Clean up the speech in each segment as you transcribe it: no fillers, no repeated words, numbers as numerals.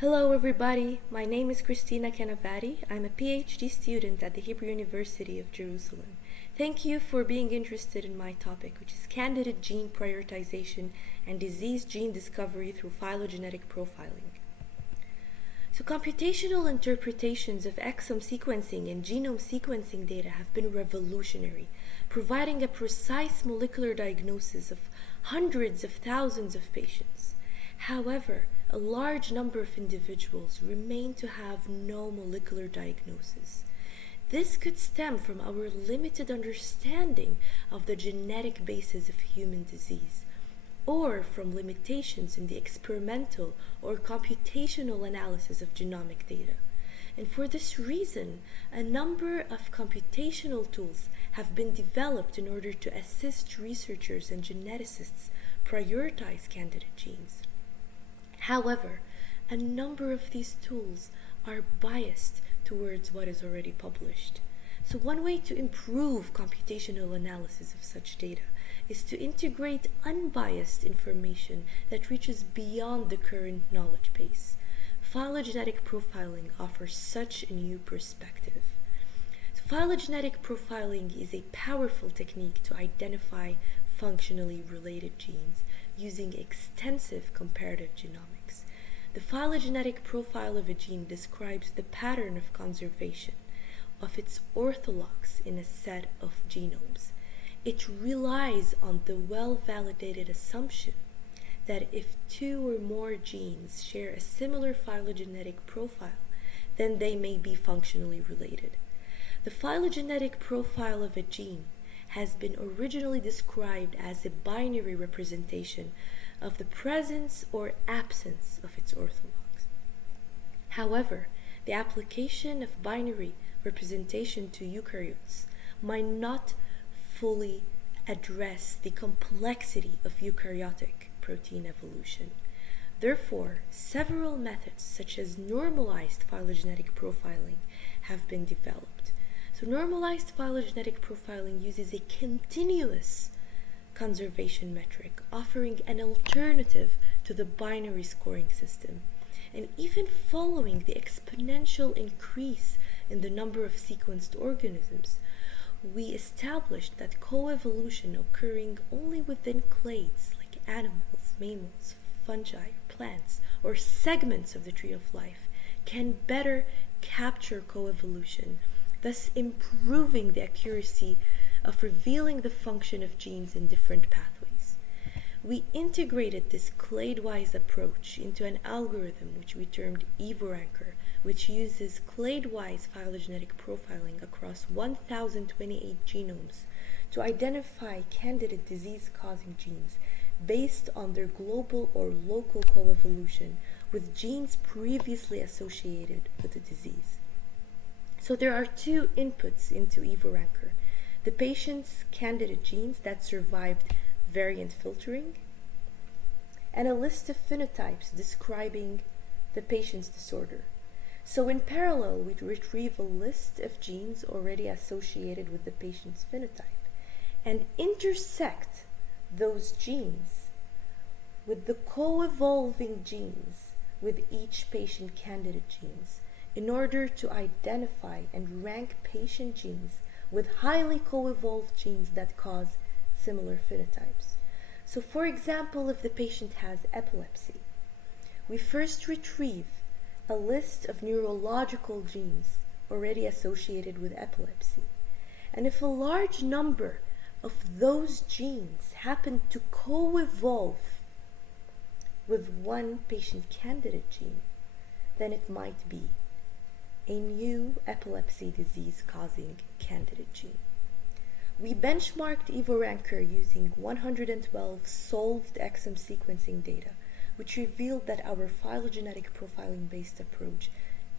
Hello everybody, my name is Christina Canavati. I'm a PhD student at the Hebrew University of Jerusalem. Thank you for being interested in my topic, which is candidate gene prioritization and disease gene discovery through phylogenetic profiling. So computational interpretations of exome sequencing and genome sequencing data have been revolutionary, providing a precise molecular diagnosis of hundreds of thousands of patients. However, a large number of individuals remain to have no molecular diagnosis. This could stem from our limited understanding of the genetic basis of human disease, or from limitations in the experimental or computational analysis of genomic data. And for this reason, a number of computational tools have been developed in order to assist researchers and geneticists prioritize candidate genes. However, a number of these tools are biased towards what is already published. So one way to improve computational analysis of such data is to integrate unbiased information that reaches beyond the current knowledge base. Phylogenetic profiling offers such a new perspective. So phylogenetic profiling is a powerful technique to identify functionally related genes using extensive comparative genomics. The phylogenetic profile of a gene describes the pattern of conservation of its orthologs in a set of genomes. It relies on the well-validated assumption that if two or more genes share a similar phylogenetic profile, then they may be functionally related. The phylogenetic profile of a gene has been originally described as a binary representation of the presence or absence of its orthologs. However, the application of binary representation to eukaryotes might not fully address the complexity of eukaryotic protein evolution. Therefore, several methods such as normalized phylogenetic profiling have been developed. So normalized phylogenetic profiling uses a continuous conservation metric, offering an alternative to the binary scoring system. And even following the exponential increase in the number of sequenced organisms, we established that coevolution occurring only within clades like animals, mammals, fungi, plants, or segments of the tree of life can better capture coevolution, thus improving the accuracy of revealing the function of genes in different pathways. We integrated this clade-wise approach into an algorithm which we termed EvolCompGen, which uses clade-wise phylogenetic profiling across 1,028 genomes to identify candidate disease-causing genes based on their global or local coevolution with genes previously associated with the disease. So there are two inputs into EvolCompGen: the patient's candidate genes that survived variant filtering, and a list of phenotypes describing the patient's disorder. So in parallel, we retrieve a list of genes already associated with the patient's phenotype and intersect those genes with the co-evolving genes with each patient candidate genes in order to identify and rank patient genes with highly co-evolved genes that cause similar phenotypes. So for example, if the patient has epilepsy, we first retrieve a list of neurological genes already associated with epilepsy. And if a large number of those genes happen to co-evolve with one patient candidate gene, then it might be a new epilepsy disease-causing candidate gene. We benchmarked EvolCompGen using 112 solved exome sequencing data, which revealed that our phylogenetic profiling-based approach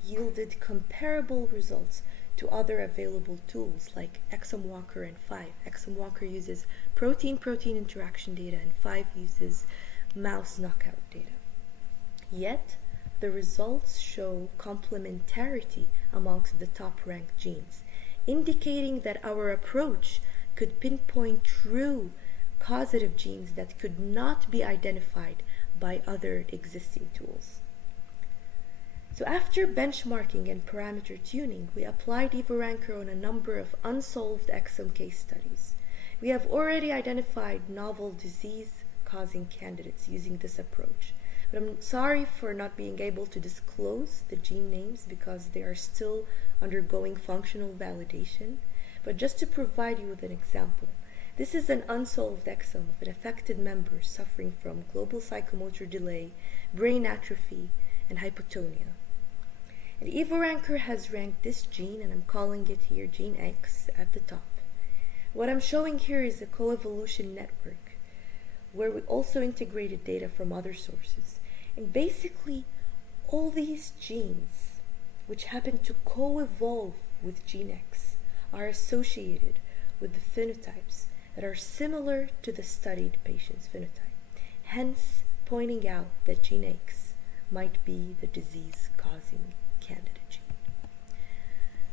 yielded comparable results to other available tools like ExomeWalker and 5. ExomeWalker uses protein-protein interaction data and 5 uses mouse knockout data. Yet, the results show complementarity amongst the top-ranked genes, indicating that our approach could pinpoint true causative genes that could not be identified by other existing tools. So after benchmarking and parameter tuning, we applied EvoRanker on a number of unsolved exome case studies. We have already identified novel disease-causing candidates using this approach, but I'm sorry for not being able to disclose the gene names because they are still undergoing functional validation. But just to provide you with an example, this is an unsolved exome of an affected member suffering from global psychomotor delay, brain atrophy, and hypotonia. And EvoRanker has ranked this gene, and I'm calling it here gene X, at the top. What I'm showing here is a coevolution network where we also integrated data from other sources. And basically, all these genes, which happen to co-evolve with gene X, are associated with the phenotypes that are similar to the studied patient's phenotype, hence pointing out that gene X might be the disease-causing candidate gene.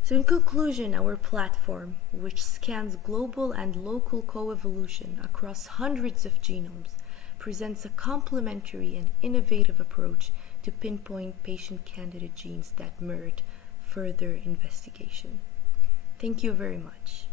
So in conclusion, our platform, which scans global and local coevolution across hundreds of genomes, presents a complementary and innovative approach to pinpoint patient candidate genes that merit further investigation. Thank you very much.